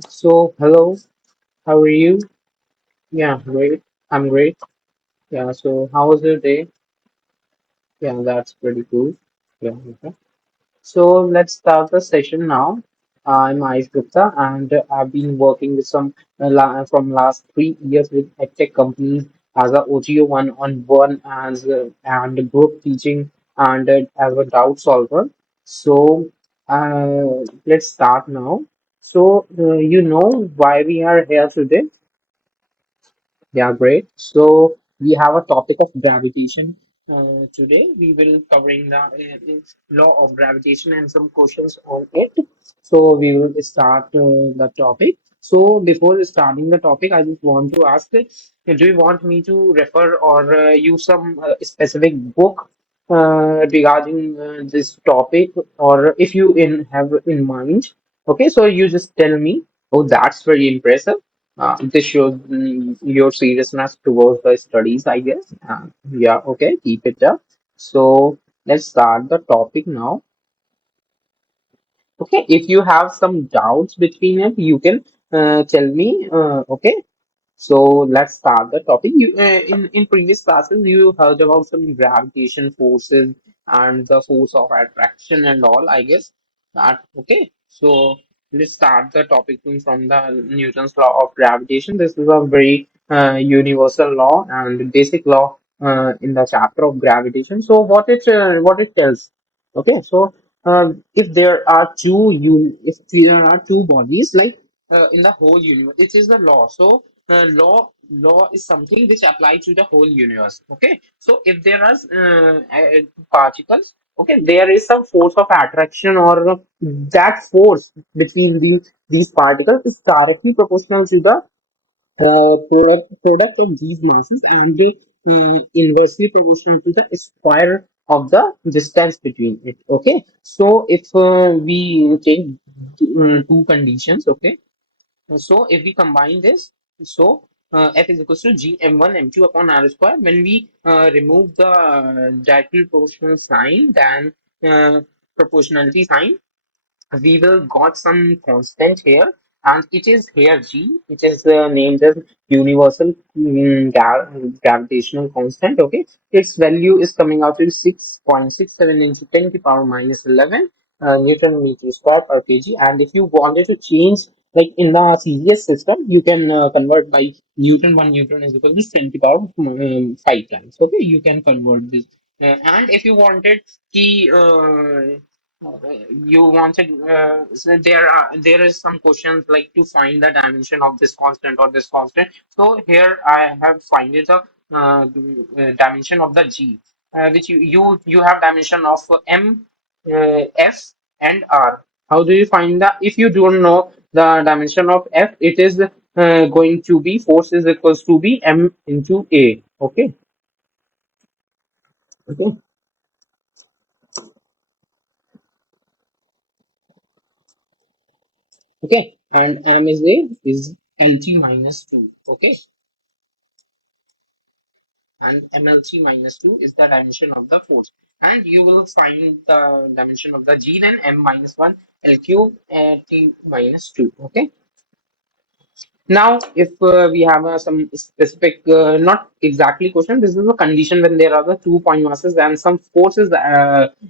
So, hello, how are you? Yeah, great. I'm great. Yeah, so how was your day? Yeah, that's pretty cool. Yeah, okay. So, let's start the session now. I'm Ayush Gupta, and I've been working with some from last 3 years with tech companies as a OTO one-on-one as and group teaching and as a doubt solver. So, let's start now. So, you know why we are here today? Yeah, great. So we have a topic of gravitation. Today we will covering the law of gravitation and some questions on it. So we will start the topic. So before starting the topic, I just want to ask, do you want me to refer or use some specific book regarding this topic, or if you in have in mind? Okay, so you just tell me. Oh, that's very impressive. This shows your seriousness towards the studies, I guess. Yeah, okay, keep it up. So let's start the topic now. Okay, if you have some doubts between it, you can tell me. Okay, so let's start the topic. In previous classes, you heard about some gravitation forces and the force of attraction and all, I guess. That okay. So let's start the topic from the Newton's law of gravitation. This is a very universal law and basic law in the chapter of gravitation. So what it tells. Okay, so if there are if there are two bodies like in the whole universe, it is the law. So law is something which applies to the whole universe. Okay, so if there are particles, okay, there is some force of attraction, or that force between these particles is directly proportional to the product of these masses, and inversely proportional to the square of the distance between it. Okay, so if we take two conditions, okay, so if we combine this, so F is equals to G M1 M2 upon R square. When we remove the directly proportional sign, then proportionality sign, we will got some constant here, and it is here G. It is named as universal gravitational constant. Okay, its value is coming out to 6.67 into 10 to the power minus 11 Newton meter square per kg. And if you wanted to change, like in the CGS system, you can convert by Newton. 1 Newton is equal to 10 to the power 5 times. Okay, you can convert this. And if you wanted the you wanted so there is some questions like to find the dimension of this constant or this constant. So here I have find it the dimension of the G, which you have dimension of M, F, and R. How do you find that? If you don't know the dimension of F, it is going to be force is equals to be M into A. Okay. Okay. Okay. And M is A is LT minus 2. Okay. And MLT minus 2 is the dimension of the force. And you will find the dimension of the G, then M minus 1 LQ T minus 2. Okay. Now, if we have some specific, not exactly question, this is a condition when there are the 2 point masses and some forces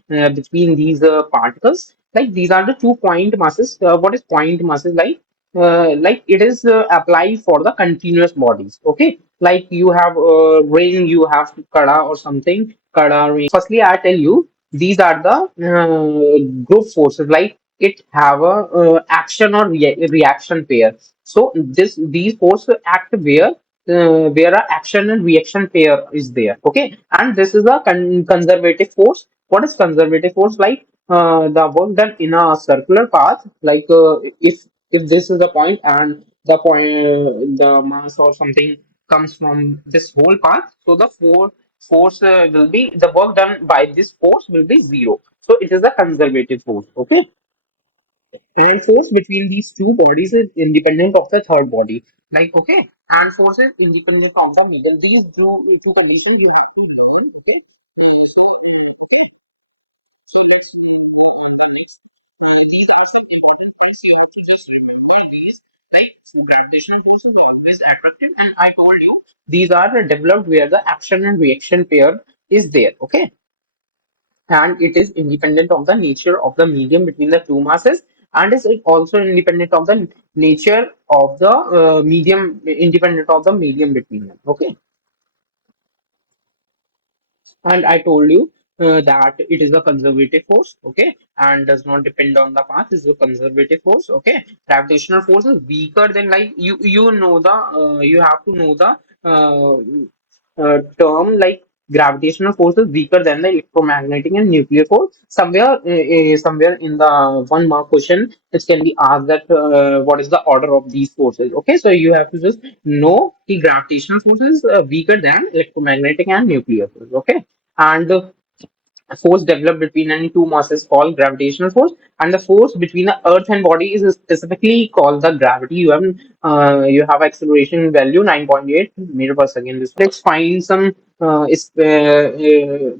between these particles. Like these are the 2 point masses. What is point masses like? Like it is applied for the continuous bodies. Okay, like you have ring, you have kada or something. Kada ring. Firstly, I tell you these are the group forces. Like it have a action or reaction pair. So these forces act where a action and reaction pair is there. Okay, and this is a conservative force. What is conservative force? Like the work done in a circular path. Like if this is the point and the mass or something comes from this whole path, so the force will be the work done by this force will be zero. So it is a conservative force. Okay, and force between these two bodies is independent of the third body. Like, okay, and force is independent of the middle. These two conditions you have to know. Okay. So, gravitational force is always attractive, and I told you these are developed where the action and reaction pair is there. Okay, and it is independent of the nature of the medium between the two masses, and is also independent of the nature of the medium, independent of the medium between them. Okay, and I told you that it is a conservative force, okay, and does not depend on the path. Is a conservative force, okay. Gravitational force is weaker than, like, you know the you have to know the term, like gravitational force is weaker than the electromagnetic and nuclear force. Somewhere in the 1 mark question, it can be asked that what is the order of these forces. Okay, so you have to just know the gravitational force is weaker than electromagnetic and nuclear force. Okay, and force developed between any two masses called gravitational force, and the force between the earth and body is specifically called the gravity. You have acceleration value 9.8 meter per second. Let's find some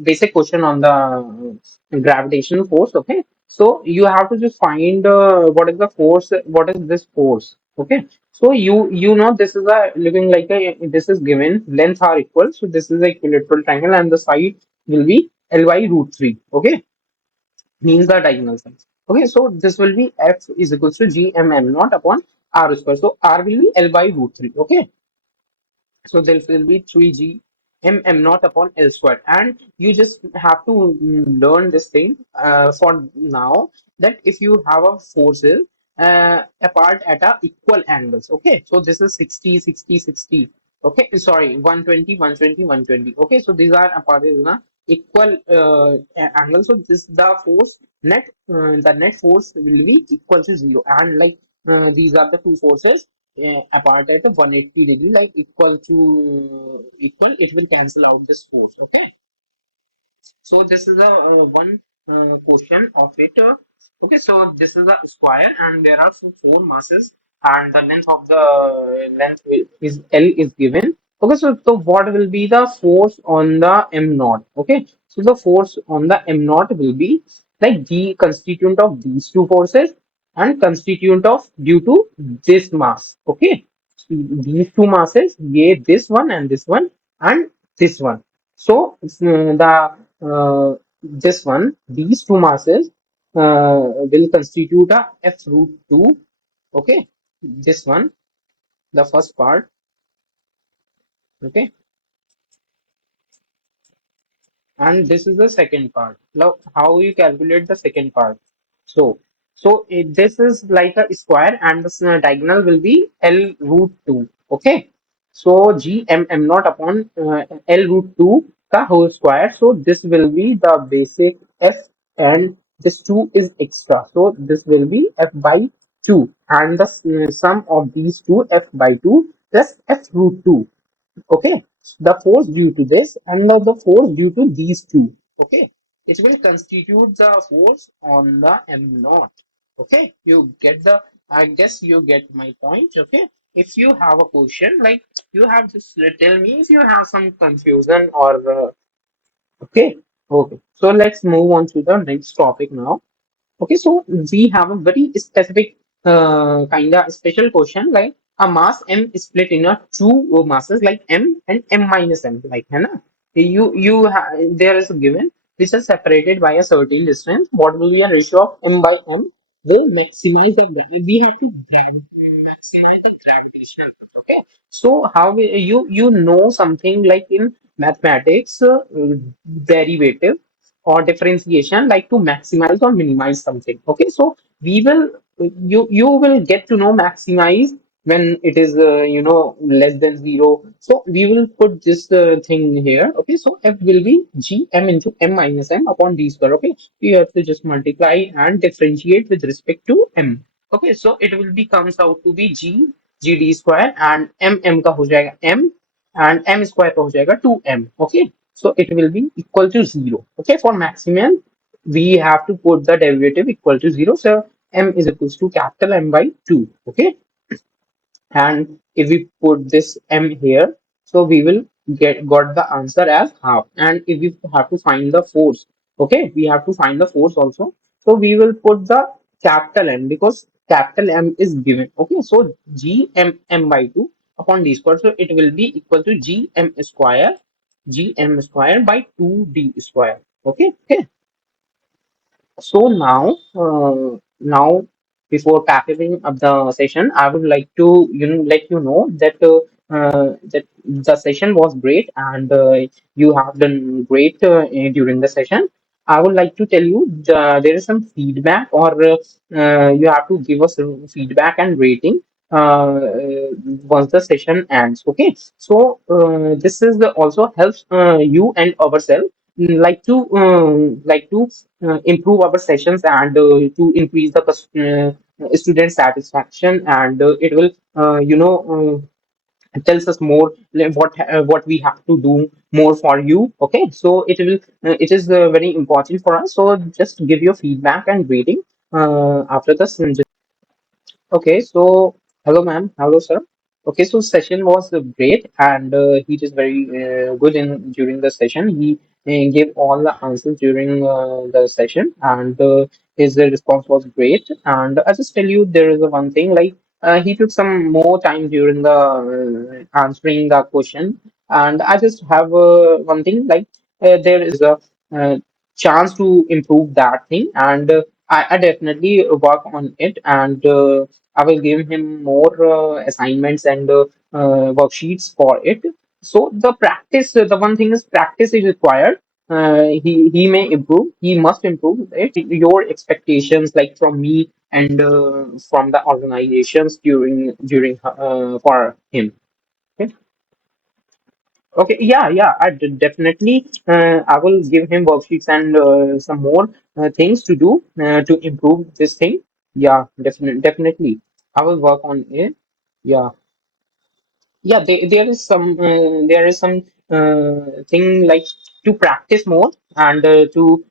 basic question on the gravitational force. Okay, so you have to just find what is the force, what is this force. Okay, so you know this is a looking like a, this is given length are equal, so this is a equilateral triangle and the side will be Ly root 3. Okay, means the diagonal sides. Okay, so this will be F is equals to G M M naught upon R square. So R will be Ly root 3. Okay, so there will be 3g m naught upon L square. And you just have to learn this thing for now, that if you have a forces apart at a equal angles. Okay, so this is 60, 60, 60. Okay, sorry, 120, 120, 120. Okay, so these are apart in a equal angle. So this the force net, the net force will be equal to zero. And like these are the two forces apart at a 180 degree, like equal to equal, it will cancel out this force. Okay, so this is the one question of it. Okay, so this is a square, and there are four masses, and the length of the is L is given. Okay, so what will be the force on the M naught? Okay, so the force on the M naught will be like the constituent of these two forces and constituent of due to this mass. Okay, so these two masses, yeah, this one and this one. So the this one, these two masses will constitute a F root 2. Okay, this one, the first part. Okay, and this is the second part. Now, how you calculate the second part? So, this is like a square, and the diagonal will be L root 2. Okay, so G M M naught upon L root 2 the whole square. So this will be the basic F, and this 2 is extra. So this will be F by 2, and the sum of these two, F by 2 plus F root 2. Okay, the force due to this and the force due to these two. Okay, it will constitute the force on the M naught. Okay, you get the, I guess you get my point. Okay, if you have a question, like, you have just tell me if you have some confusion or okay. Okay, so let's move on to the next topic now. Okay, so we have a very specific kind of special question, like a mass M is split in a two masses like M and M minus M, like, है ना? There is a given which is separated by a certain distance. What will be a ratio of M by M? Will maximize the we have to maximize the gravitational force. Okay, so how you know something like in mathematics, derivative or differentiation, like to maximize or minimize something. Okay, so we will you will get to know maximize when it is less than zero. So we will put this thing here. Okay, so F will be G M into M minus M upon D square. Okay, you have to just multiply and differentiate with respect to M. Okay, so it will be comes out to be G D square, and M का हो जाएगा M, and M square का हो जाएगा 2M. Okay, so it will be equal to 0. Okay, for maximum, we have to put the derivative equal to 0. So M is equals to capital M by 2. Okay, and if we put this M here, so we will got the answer as half. And if we have to find the force, okay, we have to find the force also. So we will put the capital M, because capital M is given. Okay, so G M by 2 upon D square. So it will be equal to G M square by 2D square. Okay, okay. So now before packaging up the session, I would like to let you know that that the session was great and you have done great during the session. I would like to tell you there is some feedback or you have to give us feedback and rating once the session ends. Okay, so this is also helps you and ourselves like to improve our sessions and to increase the student satisfaction and it will tells us more like what we have to do more for you. Okay, so it is very important for us, so just give your feedback and rating after this. Okay, so hello, ma'am. Hello, sir. Okay, so session was great, and he is very good in during the session. He gave all the answers during the session, and his response was great. And I just tell you, there is a one thing like he took some more time during the answering the question, and I just have one thing like there is a chance to improve that thing, and I definitely work on it, and I will give him more assignments and worksheets for it. So the practice, the one thing is practice is required. He may improve. He must improve it. Your expectations, like from me and from the organizations during for him. Okay. Okay, yeah, yeah, definitely. I will give him worksheets and some more things to do to improve this thing. Yeah, definitely. I will work on it. Yeah, yeah. There is some thing like to practice more and to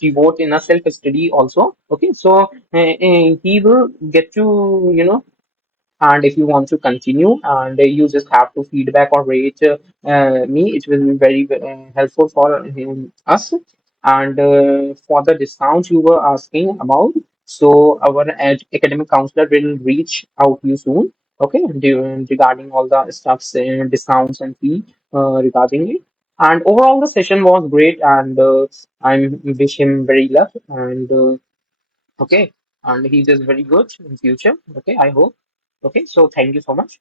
devote in a self study also. Okay, so he will get to and if you want to continue and you just have to feedback or rate me, it will be very helpful for us. And for the discount you were asking about, so our academic counselor will reach out you soon. Okay, regarding all the stuffs, discounts and fee regarding it. And overall, the session was great, and I wish him very luck. And okay, and he does very good in future. Okay, I hope. Okay, so thank you so much.